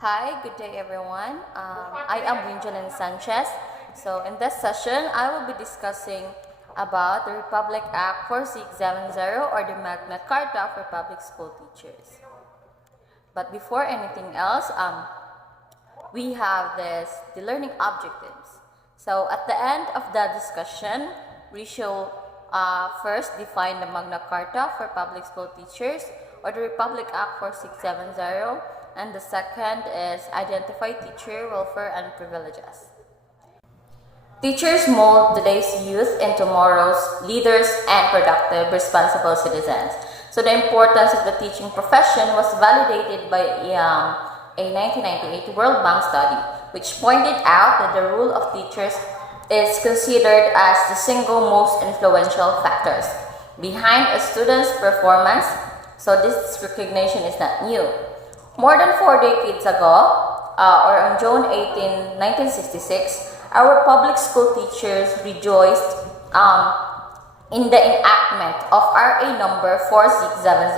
Hi, good day everyone. I am Winjolin Sanchez. So in this session, I will be discussing about the Republic Act 4670 or the Magna Carta for public school teachers. But before anything else, we have the learning objectives. So at the end of the discussion, we shall first define the Magna Carta for public school teachers or the Republic Act 4670, and the second is identify teacher welfare and privileges. Teachers mold today's youth into tomorrow's leaders and productive, responsible citizens. So the importance of the teaching profession was validated by a 1998 World Bank study, which pointed out that the role of teachers is considered as the single most influential factors behind a student's performance. So this recognition is not new. More than 4 decades ago, or on June 18, 1966, our public school teachers rejoiced in the enactment of RA number 4670,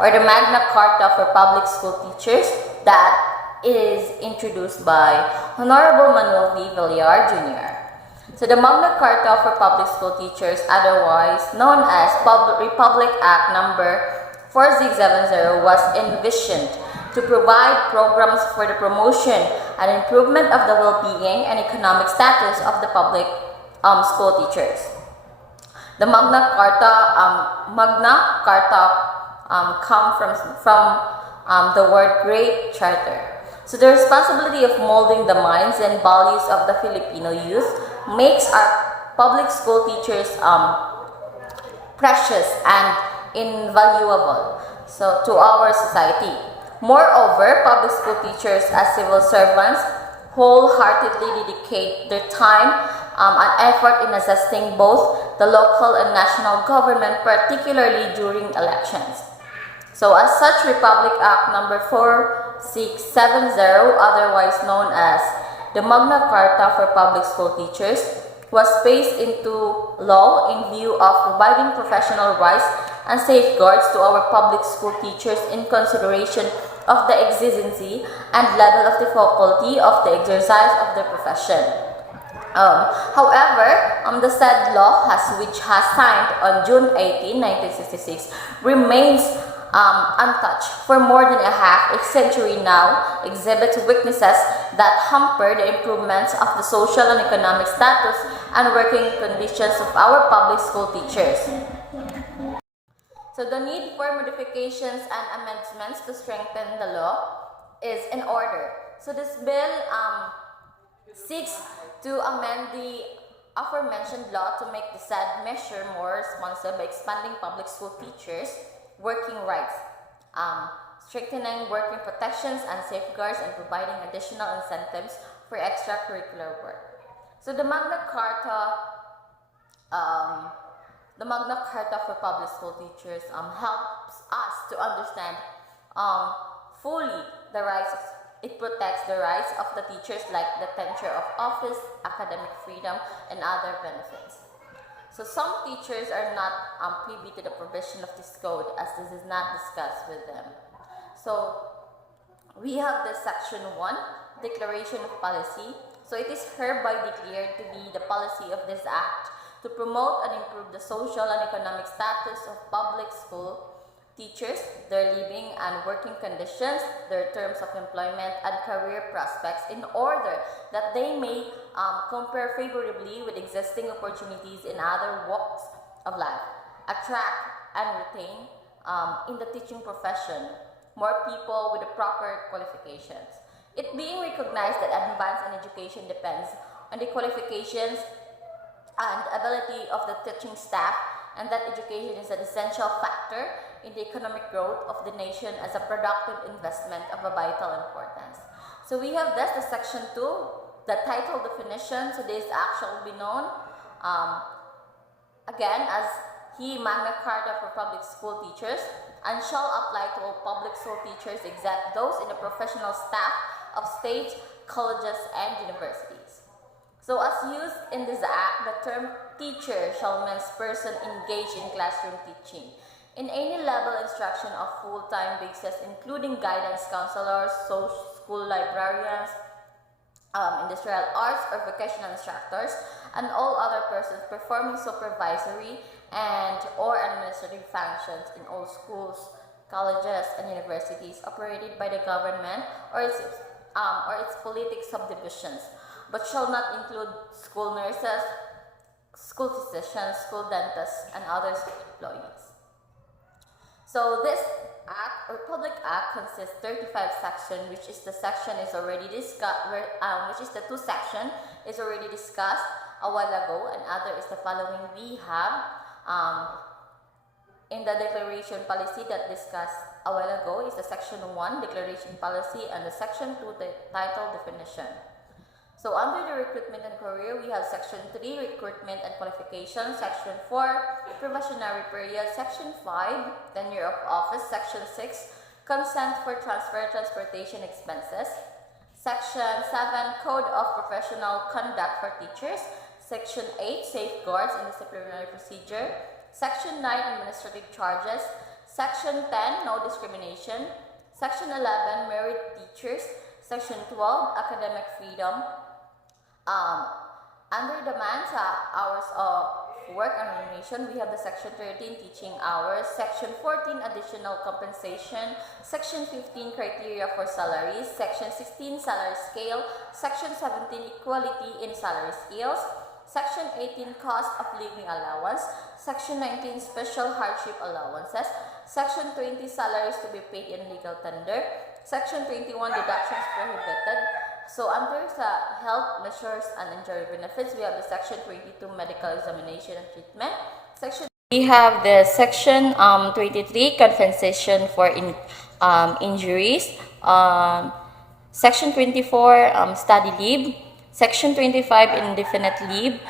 or the Magna Carta for public school teachers, that is introduced by Honorable Manuel V. Villar Jr. So the Magna Carta for public school teachers, otherwise known as Republic Act number 4670, was envisioned to provide programs for the promotion and improvement of the well-being and economic status of the public school teachers. The Magna Carta come from the word Great Charter. So the responsibility of molding the minds and values of the Filipino youth makes our public school teachers precious and invaluable to our society. Moreover, public school teachers as civil servants wholeheartedly dedicate their time and effort in assisting both the local and national government, particularly during elections. So as such, Republic Act number 4670, otherwise known as the Magna Carta for public school teachers, was passed into law in view of providing professional rights and safeguards to our public school teachers in consideration of the exigency and level of difficulty of the exercise of their profession. However, the said law, which has signed on June 18, 1966, remains untouched for more than a half a century now, exhibits weaknesses that hamper the improvements of the social and economic status and working conditions of our public school teachers. So the need for modifications and amendments to strengthen the law is in order. So this bill seeks to amend the aforementioned law to make the said measure more responsive by expanding public school teachers' working rights, strengthening working protections and safeguards, and providing additional incentives for extracurricular work. So the Magna Carta for public school teachers helps us to understand fully the rights. It protects the rights of the teachers, like the tenure of office, academic freedom, and other benefits. So some teachers are not privy to the provision of this code, as this is not discussed with them. So we have this section 1, Declaration of Policy. So it is hereby declared to be the policy of this act to promote and improve the social and economic status of public school teachers, their living and working conditions, their terms of employment and career prospects, in order that they may compare favorably with existing opportunities in other walks of life, attract and retain in the teaching profession more people with the proper qualifications. It being recognized that advance in education depends on the qualifications and ability of the teaching staff, and that education is an essential factor in the economic growth of the nation as a productive investment of a vital importance. So we have this, the section 2, the title definition. So this act will be known again as Magna Carta for public school teachers, and shall apply to all public school teachers except those in the professional staff of state, colleges, and universities. So as used in this act, the term teacher shall mean person engaged in classroom teaching. in any level instruction of full-time basis, including guidance counselors, school librarians, industrial arts or vocational instructors, and all other persons performing supervisory and or administrative functions in all schools, colleges, and universities operated by the government or its politic subdivisions, but shall not include school nurses, school physicians, school dentists, and other school employees. So this Act or Public Act consists 35 sections, which is the section is already discussed, which is the two section is already discussed a while ago, and other is the following. We have in the declaration policy that discussed a while ago is the section 1 declaration policy and the section 2 the title definition. So under the recruitment and career, we have section 3 recruitment and qualification, section 4 probationary period, section 5 tenure of office, section 6 consent for transfer transportation expenses, section 7 code of professional conduct for teachers, section 8 safeguards and disciplinary procedure, section 9 administrative charges, section 10 no discrimination, section 11 merit teachers, section 12 academic freedom. Under demands hours of work and remuneration, we have the section 13 teaching hours, section 14 additional compensation, section 15 criteria for salaries, section 16 salary scale, section 17 equality in salary scales, section 18 cost of living allowance, section 19 special hardship allowances, section 20 salaries to be paid in legal tender, section 21 deductions prohibited. So under the health measures and injury benefits, we have the section 22 medical examination and treatment. We have the section 23 compensation for injuries. Section 24 study leave. Section 25 indefinite leave.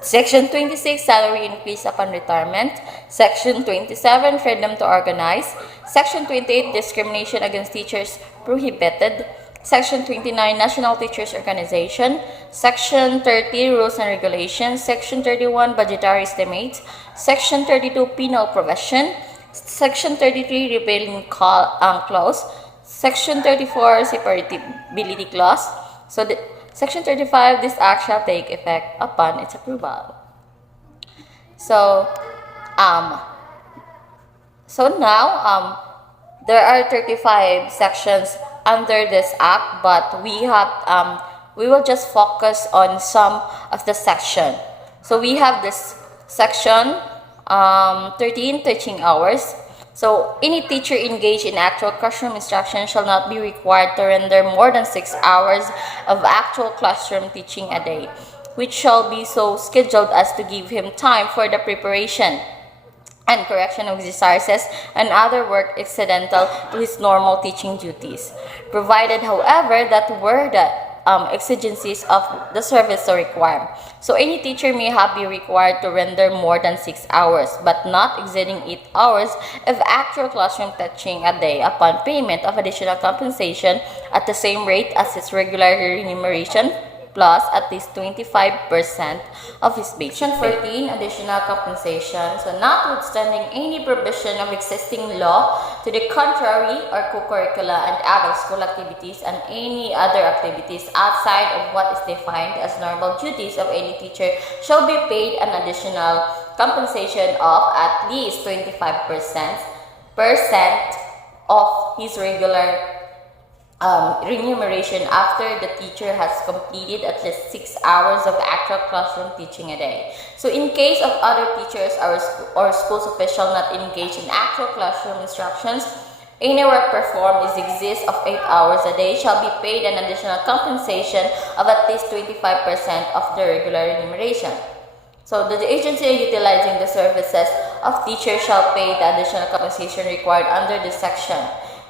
Section 26 salary increase upon retirement. Section 27 freedom to organize. Section 28 discrimination against teachers prohibited. Section 29 National Teachers Organization, Section 30 Rules and Regulations, Section 31 Budgetary Estimates, Section 32 Penal Provision, Section 33 Rebellion Clause, Section 34 Separability Clause. So Section 35, this act shall take effect upon its approval. So now there are 35 sections under this act, but we will just focus on some of the section. So we have this section 13 teaching hours. So any teacher engaged in actual classroom instruction shall not be required to render more than 6 hours of actual classroom teaching a day, which shall be so scheduled as to give him time for the preparation and correction of exercises and other work incidental to his normal teaching duties, provided, however, that were the exigencies of the service so require. So any teacher may be required to render more than 6 hours, but not exceeding 8 hours of actual classroom teaching a day upon payment of additional compensation at the same rate as his regular remuneration, plus at least 25% of his basic pay. Section 14, additional compensation. So notwithstanding any provision of existing law to the contrary, or co-curricular and adult school activities and any other activities outside of what is defined as normal duties of any teacher shall be paid an additional compensation of at least 25% of his regular remuneration after the teacher has completed at least 6 hours of actual classroom teaching a day. So in case of other teachers or school's official not engaged in actual classroom instructions, any work performed is exist of 8 hours a day shall be paid an additional compensation of at least 25% of the regular remuneration. So the agency utilizing the services of teachers shall pay the additional compensation required under this section.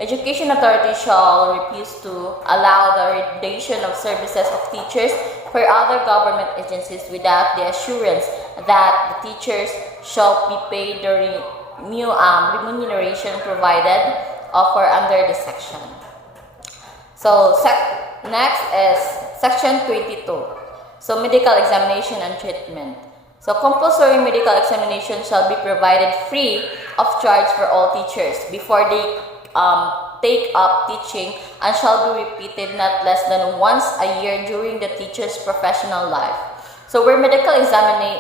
Education authority shall refuse to allow the rendition of services of teachers for other government agencies without the assurance that the teachers shall be paid the remuneration provided for under this section. So next is section 22. So medical examination and treatment. So compulsory medical examination shall be provided free of charge for all teachers before they take up teaching, and shall be repeated not less than once a year during the teacher's professional life. So where medical examination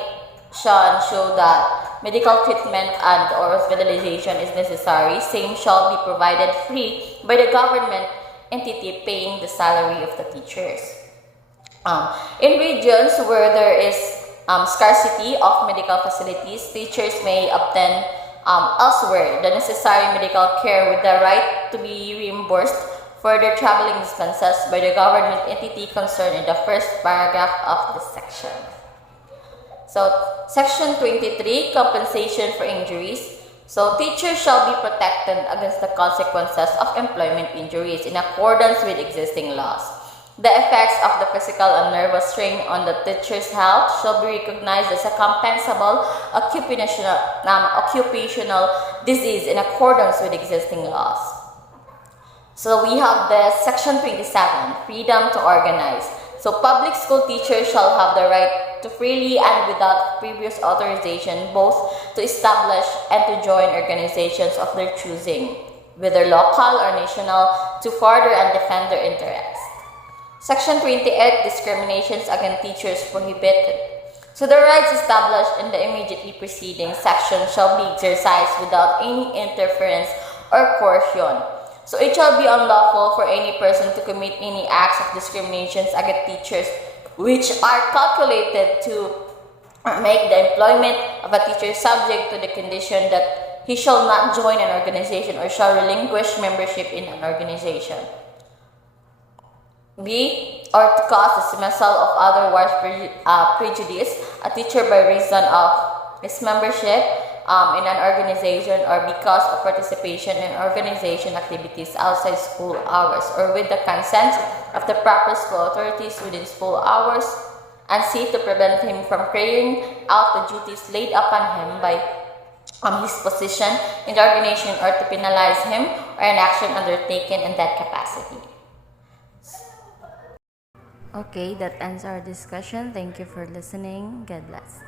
show that medical treatment and or hospitalization is necessary, same shall be provided free by the government entity paying the salary of the teachers. In regions where there is scarcity of medical facilities, teachers may obtain elsewhere the necessary medical care with the right to be reimbursed for their traveling expenses by the government entity concerned in the first paragraph of this section. So, Section 23, Compensation for Injuries. So, teachers shall be protected against the consequences of employment injuries in accordance with existing laws. The effects of the physical and nervous strain on the teacher's health shall be recognized as a compensable occupational disease in accordance with existing laws. So we have the Section 27, Freedom to Organize. So public school teachers shall have the right to freely and without previous authorization both to establish and to join organizations of their choosing, whether local or national, to further and defend their interests. Section 28, Discriminations against teachers prohibited. So the rights established in the immediately preceding section shall be exercised without any interference or coercion. So it shall be unlawful for any person to commit any acts of discriminations against teachers which are calculated to make the employment of a teacher subject to the condition that he shall not join an organization or shall relinquish membership in an organization. B. Or to cause dismissal of otherwise prejudice a teacher by reason of his membership in an organization or because of participation in organization activities outside school hours or with the consent of the proper school authorities within school hours, and C. To prevent him from carrying out the duties laid upon him by his position in the organization or to penalize him or an action undertaken in that capacity. Okay, that ends our discussion. Thank you for listening. God bless.